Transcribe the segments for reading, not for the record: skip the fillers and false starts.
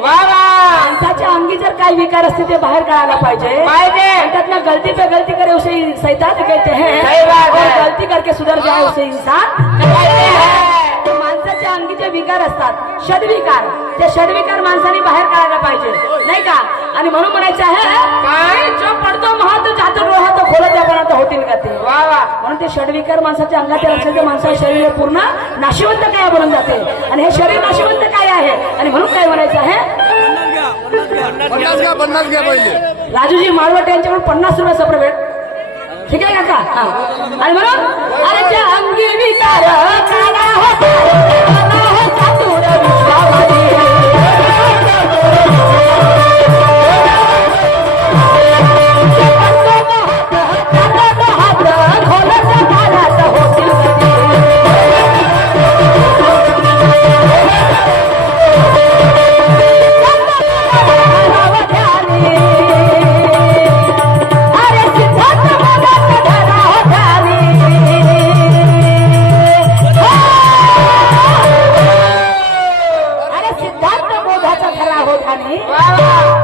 माणसाच्या अंगी जर काही विकार असते ते बाहेर काढायला पाहिजे त्यातनं गलती पे गलती करे उसे शैतान कहते हैं और गलती करके सुधर जाए उसे इंसान कहते हैं। माणसाच्या अंगी जे विकार असतात षडविकार ते षडविकार माणसाने बाहेर काढायला पाहिजे नाही का। आणि म्हणून म्हणायचं आहे काय जो पडतो महत जातो रोहा तो खोलत जापर्यंत होतील का ते म्हणून ते षडविकार माणसाच्या अंगात असले तर माणसाचं शरीर पूर्ण नाशिवंत काय बनून जाते आणि हे शरीर नाशिवंत काय आहे आणि म्हणून काय म्हणायचं आहे 50 घ्या पहिले राजूजी माळवट यांच्याकडून 50 रुपये सप्र भेट ठीक आहे काका। आणि म्हणून अरे त्या अंगी विकार काला होता तुर विश्वामध्ये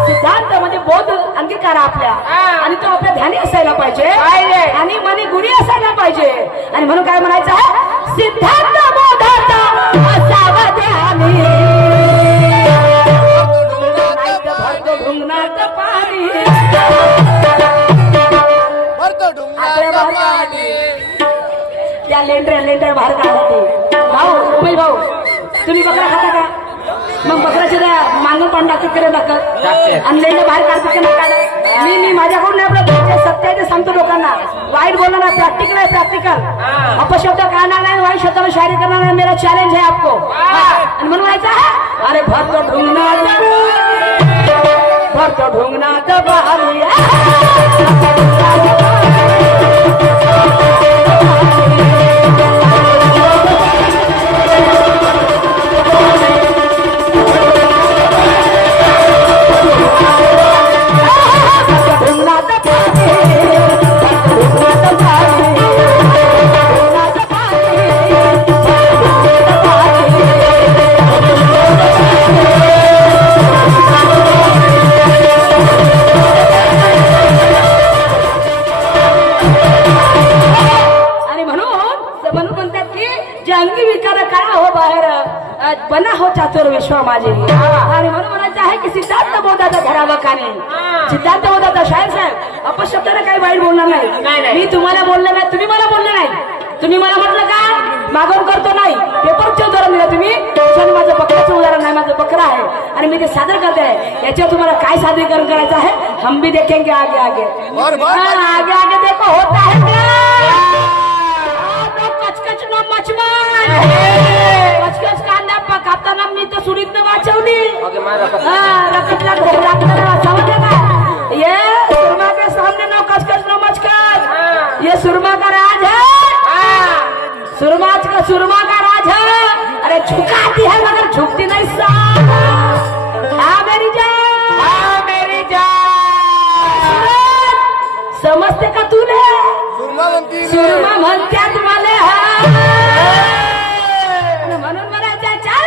सिद्धांत म्हणजे बोध अंगीकार आपल्या आणि तो आपल्या ध्यानी असायला पाहिजे आणि मनी गुणी असायला पाहिजे आणि म्हणून काय म्हणायचं आहे सिद्धांत बोधाचा असावा ध्यानी भरतो ढुंगणात पाणी त्या लेंटर बाहेर काढते भाऊ उमेश भाऊ तुम्ही बकरा खाता का मग बकराचे मांगून पण टाकत करे टाकत आणि लेंड बाहेर काढतात की नाही मी माझ्याकडून आपलं सत्य आहे ते सांगतो लोकांना वाईट बोलणार नाही प्रॅक्टिकल आहे प्रॅक्टिकल अपशब्द काढणार नाही वाईट शब्दाला शायरी करणार नाही मेरा चॅलेंज है आपको आणि म्हणून व्हायचं आहे अरे भरतो ढुंगणात बहारी बना हो चातुर विश्व माझे आणि म्हणून म्हणायचं आहे की सिद्धांत बोधाचा धरावा काने सिद्धांत बोधाचा शायर साहेब अपशब्दाने काही वाईट बोलणार नाही मी तुम्हाला बोलले नाही तुम्ही मला बोलले नाही तुम्ही मला म्हटलं का मागून करतो नाही पेपरचे उदाहरण दिलं तुम्ही माझं बकऱ्याचं उदाहरण नाही माझं बकरा आहे आणि मी ते सादर करते आहे याच्यावर तुम्हाला काय सादरीकरण करायचं आहे हम भी देखेंगे आगे आगे आगे आगे देखो होता है कचकच नो मचमान कचकच कांदा कापताना मी तर सुरीत वाचवली रकतला समजलं का ये सुरमा के सामने नो कचकच नो मचकच ये सुरमा का राज है सुरमा का राज है अरे झुकाती है मगर झुकती नहीं मेरी जान समजते का तूने सुरमा म्हणत्या तुम्हाला म्हणून म्हणायचं चल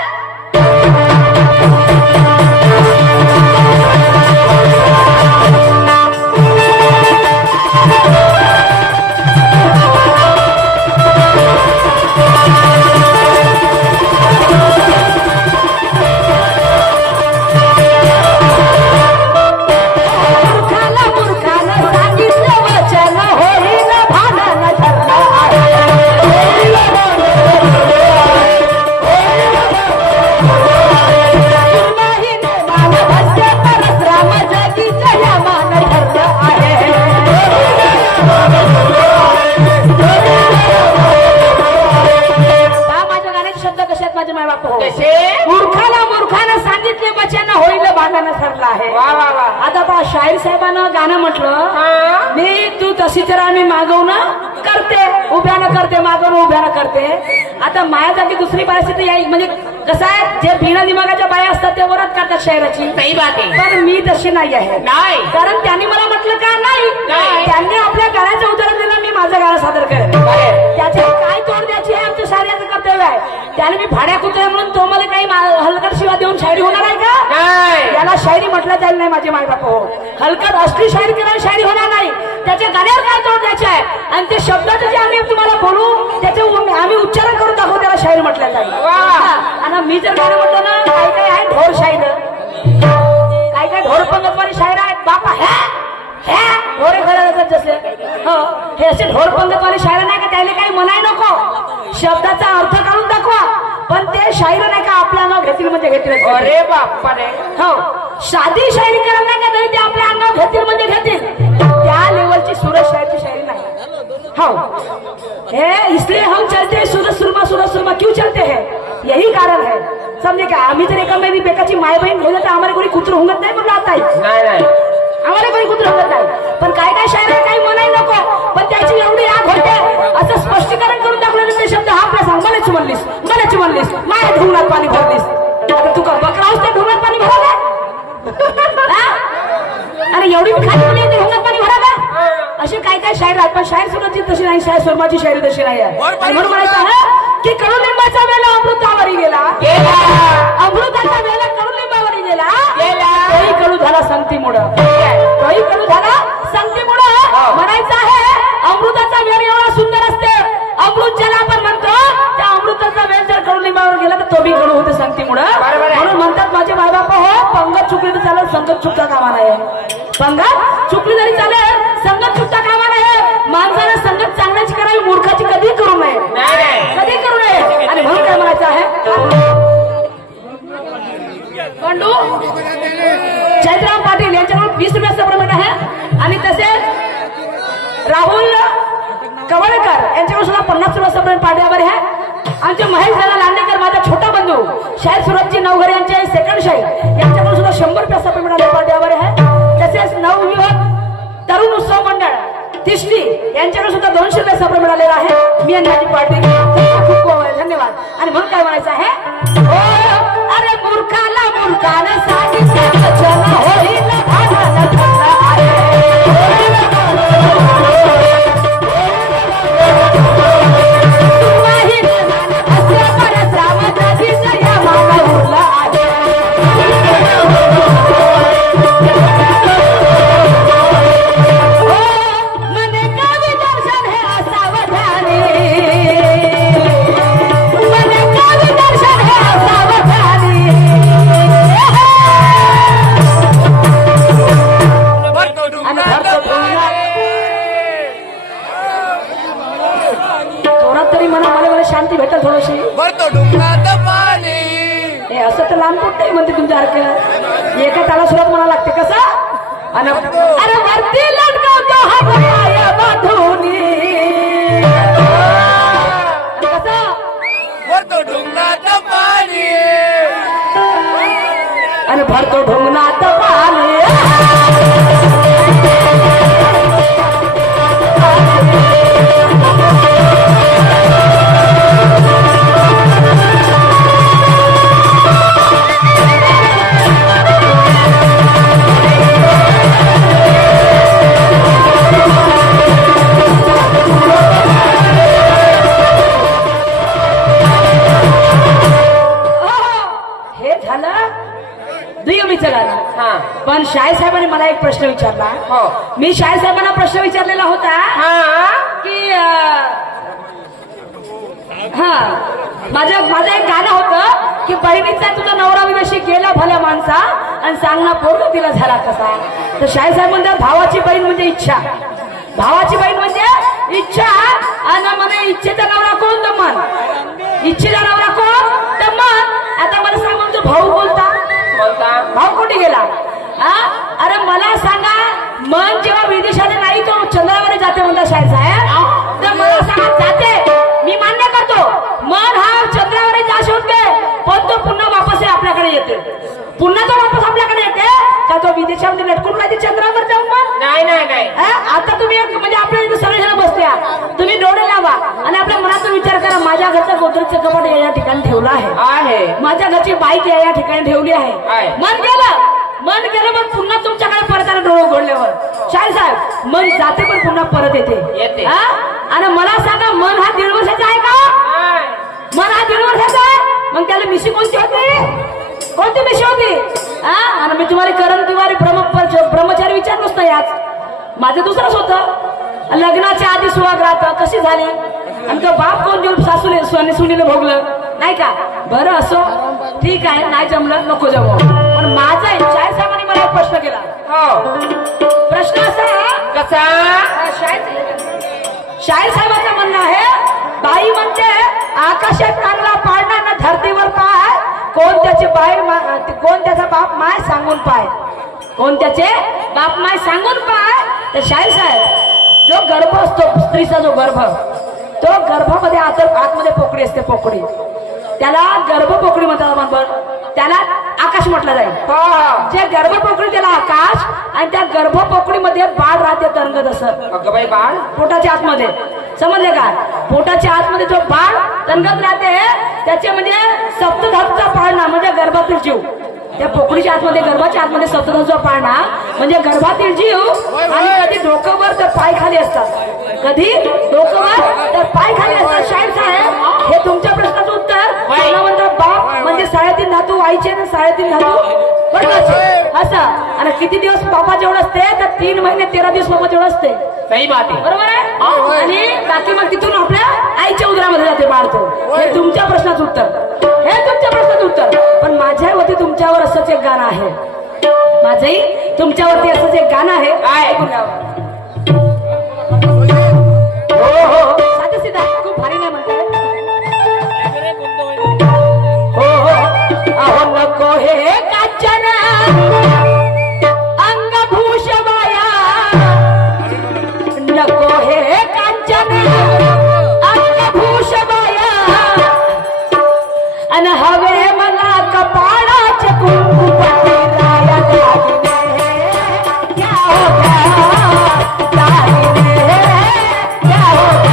मूर्खाला सांगितले बचाना होईल भांडण सरला म्हटलं आहे. वा वा वा. आता पहा शाहीर साहेबांना गाणं म्हटलं, मी तू तशी तर आम्ही मागवणं करते, उभ्यानं करते, मागवणं उभ्यानं करते. आता माया जागी दुसरी परिस्थिती आहे, म्हणजे कसं आहे, जे भिना दिमागाच्या बाया असतात ते वरात करतात शायराची. सही बात आहे. पण मी तशी नाही आहे. नाही. कारण त्यांनी मला म्हटलं का नाही, त्यांनी आपल्या गाण्याचं उदाहरण दिलं, मी माझं गाणं सादर करेन. त्याचे काय तोड द्यायची हे आमच्या शायराचं कर्तव्य आहे. त्याने मी भाड्या कुत्रे म्हणून तो मला काही हलकट शिवा देऊन शायरी होणार आहे का? याला शायरी म्हटलं जाईल नाही माझे माय बाप. हो, हलकट असली शायरी केल्यावर शायरी होणार नाही. त्याच्या गाण्यावर काय तोड द्यायचे आहे आणि ते शब्दाचं जे आम्ही तुम्हाला बोलू त्याचे आम्ही उच्चारण करून दाखवू, त्याला शायरी म्हटलं जाईल. आणि मी जर गाणं म्हटलं ना, काही काही आहे ढोर शायर, काही काही ढोर पंगतवाली शायर आहेत बापा. ढोरे घरा जातात जसे, हो हे असे ढोर पंगतवाले शायर नाही का, त्याला काही म्हणाय नको, शब्दाचा अर्थ काढून दाखवा. पण ते शायर नाही का आपल्या नाव घेतील म्हणजे घेतील. अरे बाप्पा रे. हो, साधी शायरी करत नाही का तरी ते आपल्या अंगावर घेतील म्हणजे घेतील. त्या लेवलची सूरज शायरची शायरी नाही. हो, हे इसलिए हम चलते हैं सूरज सुरमा क्यों चलते हैं, यही कारण है. समझे क्या? आम्ही जर एका मेरी बेकाची माय बहीण होईल तर आम्हाला कोणी कुत्र हुंगत नाही म्हणून आता नाही, आम्हाला कोणी कुत्र हुंगत नाही. पण काय काय शायर काही म्हणाय नको, पण त्याची एवढी राग होते असं स्पष्टीकरण करून दाखवलं ते शब्द. हा आपला सांग, मलाच म्हणलीस माया ढुंगणात पाणी भरलीस. आता तू का बकरा होस त्या ढुंगणात पाणी भरायला? अरे एवढी मी खाली म्हणली ढुंगणात पाणी भरायला. असे काय काय शायर आहेत, पण शायर सुराची तशी नाही, शायर सुरमाची शायरी तशी नाही आहे. म्हणून म्हणायचं आहे की कडुलिंबाचा वेला अमृतावरी गेला, अमृताचा वेला कडुलिंबावरी गेला, तोही कडू झाला संगतीमुळं, तोही कडू झाला संगतीमुळं. म्हणायचं आहे अमृताचा वेल एवढा सुंदर असते, अमृत ज्याला आपण म्हणतो त्या अमृताचा वेल जर कडुलिंबावर गेला तर तो बी कडू होते संगतीमुळं. म्हणून म्हणतात माझे माय बाप, हो पंगत चुकली तर चालेल, संगत चुकता कामा नाही. पंगत चुकली तरी चालेल, संगत चुकता कामा नाही. माणसाने संगत चांगल्याची करावी, मूर्खाची कधी करू नये, कधी करू नये. आणि म्हणून काय म्हणायचं आहे, बंडू चैत्राम पाटील यांच्याकडून 20 रुपयाचं प्रमाण आहे. आणि तसेच राहुल कवळकर यांच्याकडून सुद्धा 50 रुपयाचं प्रमाण पाड्यावर आहे. आमचे महेश दादा लांडेकर माझा छोटा बंधू शाहीर सुरतची नवघर यांचे सेकंड शाहीर यांच्याकडून सुद्धा 100 रुपयाचं प्रमाण पाड्यावर आहे. तसेच नवयुवक तरुण उत्सव मंडळ तिसरी यांच्याकडे सुद्धा 200 रुपयाचा प्रमाण मिळालेला आहे. मी यांची पार्टी खूप खूप धन्यवाद. आणि म्हणून काय म्हणायचं आहे, अरे मूर्खाला मूर्खाला सांगितलं होईल शांती भेटल थोडीशी. हे असं तर लांब कुठे म्हणते तुमच्यासारखं, एका ताला सुरुवात मला लागते कसं. अरे वरती लटकवतो हा बांधूनी कसं, आणि भरतो ढोंगणात पाणी. पण शाहीर साहेबांनी मला एक प्रश्न विचारला. मी शाहीर साहेबांना प्रश्न विचारलेला होता की माझं एक गाणं होतं की बहिणीचा तुझा नवरा विदेशी गेला भल्या माणसा आणि सांग ना पोरग तिला झाला कसा. तर शाहीर साहेब म्हणतात भावाची बहीण म्हणजे इच्छा, भावाची बहीण म्हणजे इच्छा. आणि म्हणे इच्छेचा नवरा कोण तर मन, इच्छेचा नवरा कोण तर मन. आता मला सांग तुमचा भाऊ बोलता, भाऊ कुठे गेला? अरे मला सांगा, मन जेव्हा विदेशाने नाही तो चंद्रावर जाते म्हणता शाहीर साहेब, तर मला सांगा जाते, मी मान्य करतो मन हा चंद्रावर जा शोधते, पण तो पुन्हा वापस आपल्याकडे येते. पुन्हा तो वापस आपल्याकडे येते का तो विदेशामध्ये लटकून राहते चंद्रावर जाऊन मग नाही नाही नाही आता तुम्ही म्हणजे आपल्या इथे सगळे जण बसल्या तुम्ही डोळे लावा आणि आपल्या मनातून विचार करा माझ्या घरचं गोदरेजचं कपाट या ठिकाणी ठेवलं आहे माझ्या घरची बाईक या ठिकाणी ठेवली आहे मन गेलं मग पुन्हा तुमच्याकडे परत आलं डोळे उघडल्यावर शाहीर साहेब मन जाते पण पुन्हा परत येते आणि मला सांगा मन हा 1.5 वर्षाचा आहे का मन हा 1.5 वर्षाचा आहे मग त्याला मिशी कोणती मिशी होती आणि मी तुम्हाला करण तिवारी ब्रह्मचारी विचारलोच नाही आज माझं दुसरंच होतं लग्नाच्या आधी सुहागरात कशी झाली आणि तो बाप कोण देऊन सासूने सुनीला भोगलं नाही का बरं असो ठीक आहे नाही जमलं नको जमू पण माझा शाहीर साहेबांनी मला एक प्रश्न केला प्रश्न असा कसा शाहीर साहेबांचं म्हणणं आहे बाई म्हणते आकाशात चांगला पाळणा ना धरतीवर पाय कोण त्याचे कोण त्याचा बाप माय सांगून पाय कोण त्याचे बाप माय सांगून पाय तर शाहीर साहेब जो गर्भ असतो स्त्रीचा जो गर्भ तो गर्भामध्ये आतमध्ये पोकळी असते पोकळी त्याला गर्भपोकळी म्हणतात बरोबर त्याला आकाश म्हटलं जाईल जे गर्भपोकळी त्याला आकाश आणि त्या गर्भपोकळीमध्ये बाळ राहते तरंगत असं बाळ पोटाच्या आतमध्ये समजले का पोटाच्या आतमध्ये जो बाळ तरंगत राहते त्याचे म्हणजे सप्तधातूचा पाळणा म्हणजे गर्भातील जीव त्या पोकळीच्या आतमध्ये गर्भाच्या आतमध्ये सप्तधातूचा पाळणा म्हणजे गर्भातील जीव आणि कधी डोकंवर तर पाय खाली असतात कधी डोकंवर तर पाय खाली असतात शाहीर साहेब हे तुमच्या प्रश्नाचं उत्तर म्हणतात बाप म्हणजे 3.5 धातू आईचे ना 3.5 धातू वडिलांचे असं आणि किती दिवस बापा जेवढं असते तर 3 महिने 13 दिवस बाबा जेवढं असते सही बात आहे बरोबर आहे आणि बाकी मग तिथून आपल्या आईच्या उदरामध्ये जाते बाळतो हे तुमच्या प्रश्नाचं उत्तर पण माझ्या वरती तुमच्यावर असंच एक गाणं आहे माझंही तुमच्यावरती असंच एक गाणं आहे साधं सीधा खूप भारी नाही म्हणताय अहो नको हे कांचन अंगभूषवाया नको हे कांचन अंगभूषवाया अन हवे मला कपाळाचे कुंकुमती राया दागिने क्या होगा दागिने क्या होगा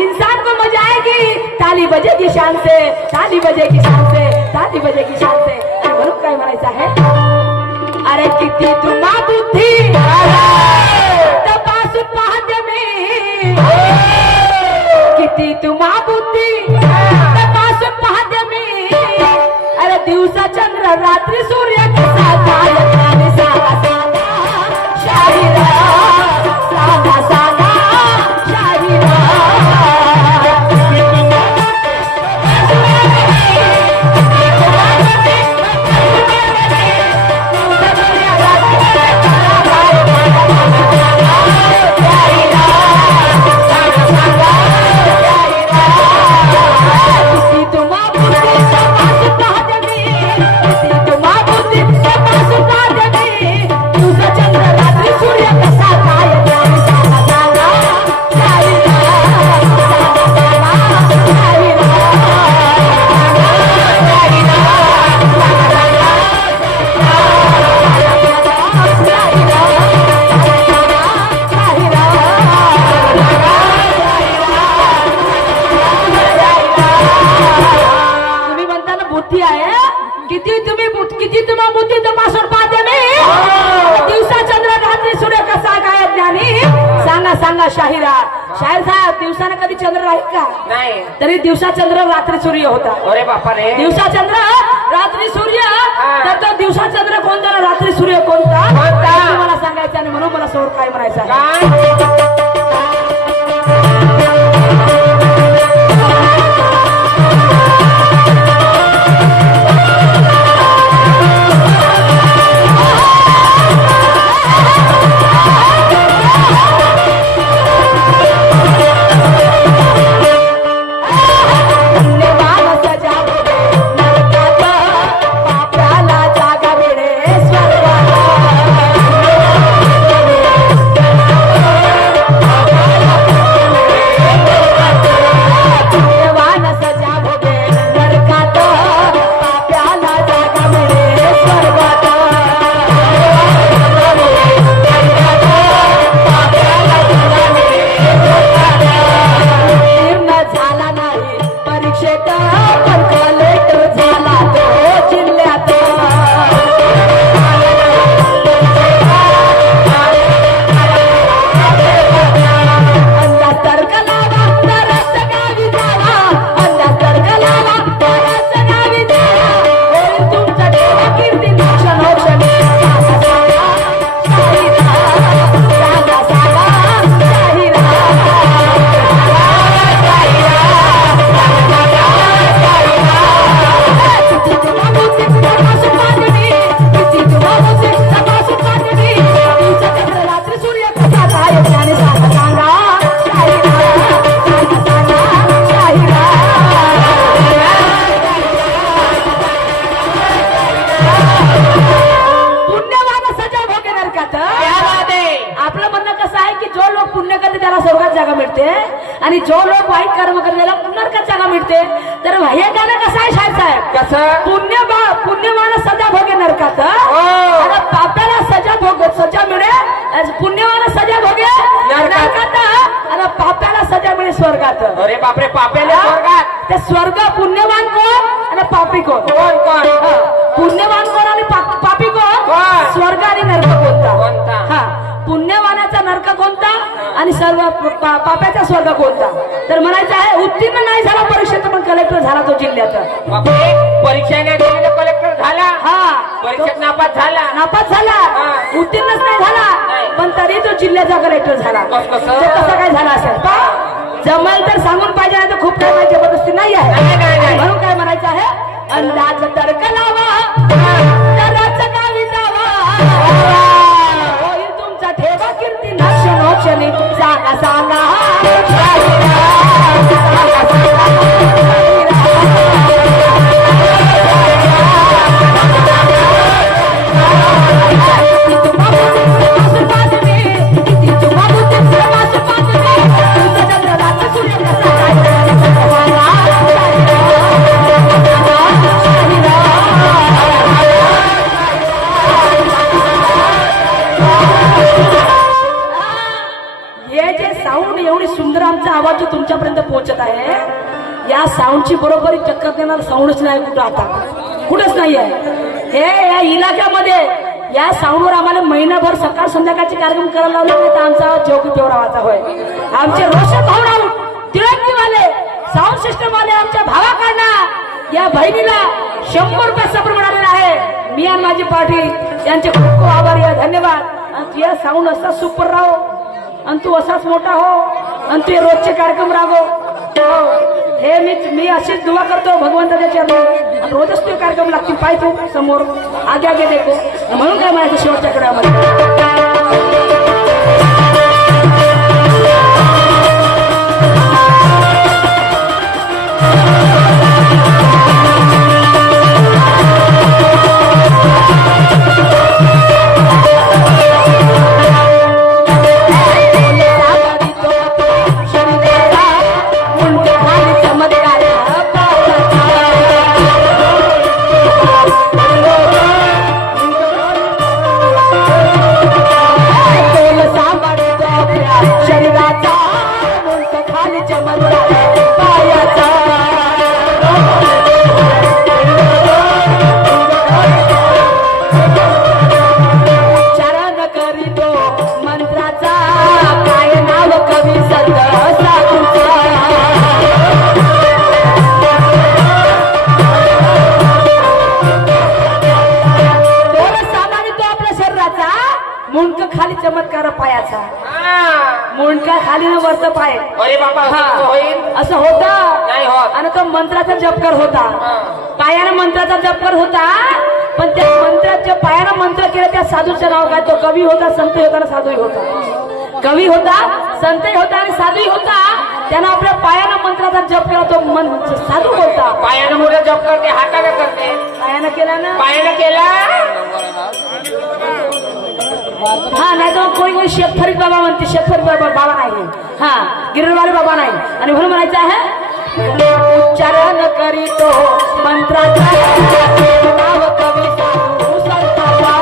इंसान को मजा आएगी ताली बजेगी शान से ताली बजेगी शान से ताली बजेगी शान से म्हणून काय म्हणायचं आहे अरे किती तुम्हा बुद्धी तपासून पाहते मी किती तुम्हा बुद्धी तपासून पाहते मी अरे दिवसा चंद्र रात्री सूर्य कसा चालत साधा साधा शाहिरा साधा साधा शाहीर साहेब दिवसानं कधी चंद्र राहील का नाही तरी दिवसा चंद्र रात्री सूर्य होता अरे बापा रे दिवसा चंद्र रात्री सूर्य तर तो दिवसा चंद्र कोणता आणि रात्री सूर्य कोणता कोणता? हे तुम्हाला सांगायचं आणि म्हणून मला समोर काय म्हणायचं आहे. काय आणि जो लोक वाईट कर्म करते त्याला नरकात जागा मिळते. तर हे गाणं कसं आहे शाहीर साहेब कसं पुण्यवान सजा भोगे नरकात आणि पाप्याला सजा मिळेल पुण्यवान सजा भोगे नरकात आणि पाप्याला सजा मिळेल स्वर्गात. अरे बापरे पाप्याला स्वर्गात ते स्वर्ग पुण्यवान कोण आणि पापी कोण कोण कोण पुण्यवान कोण आणि पापी कोण स्वर्ग आणि नरक कोणता हा पुण्यवानाचा नरक कोणता आणि सर्व पाप्याचा स्वर्ग कोणता. तर म्हणायचं आहे उत्तीर्ण नाही झाला परीक्षेत पण कलेक्टर झाला तो जिल्ह्याचा. परीक्षा नाही दिली कलेक्टर झाला हा परीक्षेत नापास झाला उत्तीर्णच नाही झाला पण तरी तो जिल्ह्याचा कलेक्टर झाला. कसं काय झाला असेल जमल तर सांगून पाहिजे नाही तर खूप काही जबरदस्ती नाही आहे. म्हणून काय म्हणायचं आहे अंदाज तर्क लावा तरच गावी जावा तुमचा ठेवा कीर्ती क्षणोक्षणी सांगा सांगा आवाज जो तुमच्यापर्यंत पोहोचत आहे या साऊंडची बरोबरी टक्कर देणार साऊंडच नाही कुठं आता कुठंच नाहीये. हे या इलाक्यामध्ये या साऊंडवर आम्हाला महिनाभर सकाळ संध्याकाळचे कार्यक्रम करायला लावले नाही तर आमचा जेवकी पेवरावाचा होय. आमचे रोशन भाऊ राऊत तिळंगीवाले साऊंड सिस्टम वाले आमच्या भावाकडनं या बहिणीला 100 रुपये सबर मिळालेला आहे. मी आणि माझी पाटील यांचे खूप खूप आभारी आहे. धन्यवाद. या साऊंड असा सुपर राहो आणि तू असाच मोठा हो आणि तू रोजचे कार्यक्रम राबव. हे मी अशीच दुवा करतो भगवंताच्या चरणी. रोजच तू कार्यक्रम लागतील पाहिजे समोर आगे आगे देखो. म्हणून काय म्हणायचं शेवटच्या कडे मुंडक खाली चमत्कार पायाचा हा. मुंडका खाली न वरत पाय अरे बाबा हा. असं होईल असं होतं नाही होत. आणि तो मंत्राचा जप कर होता हा. पायानं मंत्राचा जप कर होता पण त्या मंत्राच्या पायानं मंत्र केलं त्या साधूचं नाव काय तो कवी होता संतही होता आणि साधूही होता कवी होता संतही होता आणि साधूही होता त्यानं आपल्या पायानं मंत्राचा जप केला तो साधू होता पायानं मुलं जप करते हाताने करते पायानं केला ना पायानं केला हा नाही तर कोणी कोणी शेतफरीत बाबा म्हणते शेतफरीत बाबा नाही हा गिरणवाले बाबा नाही आणि म्हणून म्हणायचं आहे उच्चारण करीतो मंत्राचा नाव कवी साधू संताचा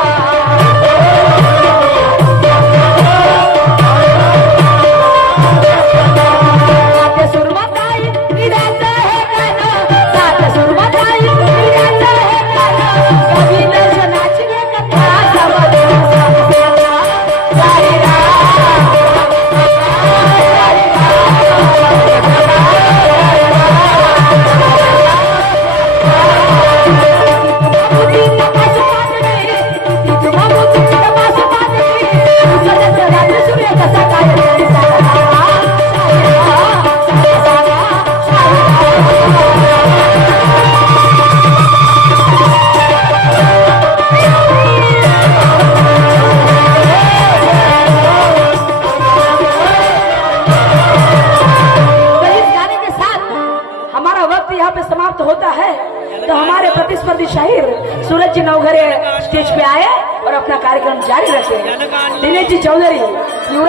साध्य सुरमताई विड्याचं हे गाणं साध्य सुरमताई विड्याचं हे गाणं कवी दर्शनाची कथा समाप्त होता है तो हमारे प्रतिस्पर्धी शाहिर सूरज जी नवघरे स्टेज पे आए और अपना कार्यक्रम जारी रखे दिनेश जी चौधरी युवराज